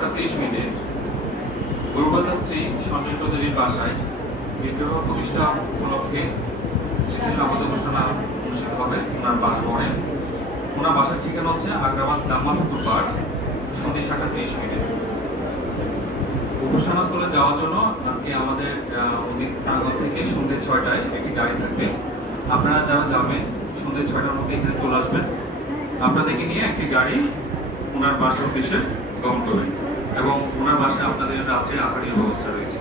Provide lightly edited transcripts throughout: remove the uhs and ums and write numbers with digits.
7:30 গুরুমাতা শ্রী সঞ্জয় চৌধুরীর বাসায় বিদ্রোহ প্রতিষ্ঠা উপলক্ষে স্মৃতি সমাজ অনুষ্ঠান অনুষ্ঠিত হবে ওনার বাসভবনে। ওনার বাসার ঠিকানা হচ্ছে আগ্রাবাদ দাম্মাপুকুর পার্ক, সন্ধ্যে 7:30। অনুষ্ঠানস্থলে যাওয়ার জন্য আজকে আমাদের মন্দির প্রাঙ্গণ থেকে সন্ধ্যে 6টায় একটি গাড়ি থাকবে। আপনারা যারা যাবেন সন্ধ্যে 6টার মধ্যে এখানে চলে আসবেন। আপনাদেরকে নিয়ে একটি গাড়ি ওনার বাসার উদ্দেশ্যে গমন করবে এবং ওনার বাসায় আপনাদের রাত্রে আহারের ব্যবস্থা রয়েছে।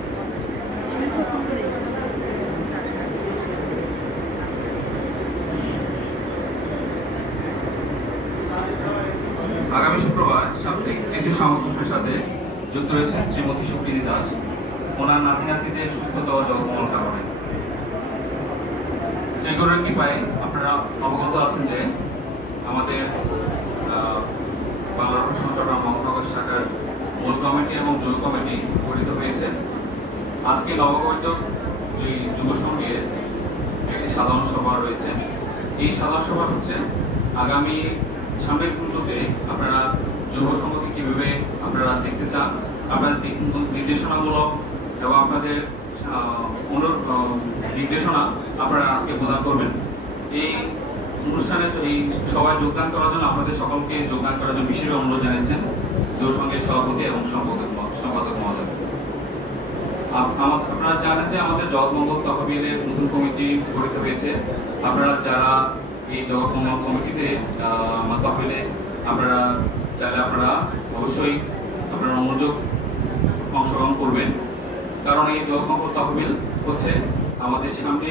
আগামী শুক্রবার সাপ্তাহিক স্মৃতি সমাবেশের সাথে যুক্ত রয়েছেন শ্রীমতী সুপ্রীতি দাস। ওনার নাতি নাতিদের সুস্থতা ও জগমল কামনায় শ্রীগুরুর কৃপায় আপনারা অবগত আছেন যে আমাদের বাংলা ভাষা চট্টগ্রাম মহানগর শাখার মূল কমিটি এবং যুব কমিটি গঠিত হয়েছে। আজকে নবগঠিত যে যুব সংঘের একটি সাধারণ সভা রয়েছে। এই সাধারণ সভা হচ্ছে আগামী সামনের দিনগুলোতে আপনারা যুব সংঘকে কিভাবে আপনারা দেখতে চান, আপনাদের নির্দেশনামূলক এবং আপনাদের নির্দেশনা আপনারা আজকে প্রদান করবেন। এই অনুষ্ঠানে এই সবাই যোগদান করার জন্য আপনাদের সকলকে যোগদান করার জন্য বিশেষ অনুরোধ জানিয়েছেন যুব সংঘের সভাপতি এবং সম্পাদক মহোদয়। আপনারা জানেন যে আমাদের জগৎমঙ্গল তহবিলের নতুন কমিটি গঠিত হয়েছে। আপনারা যারা এই জগৎমঙ্গল কমিটিতে তহবিলে আপনারা চাইলে আপনারা অবশ্যই আপনারা মনোযোগ অংশগ্রহণ করবেন, কারণ এই জগৎমঙ্গল তহবিল হচ্ছে আমাদের সামনে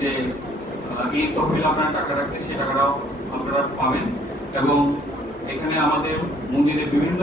যে এই তহবিল আপনারা টাকা রাখতে সেই টাকাটাও আপনারা পাবেন এবং এখানে আমাদের মন্দিরে বিভিন্ন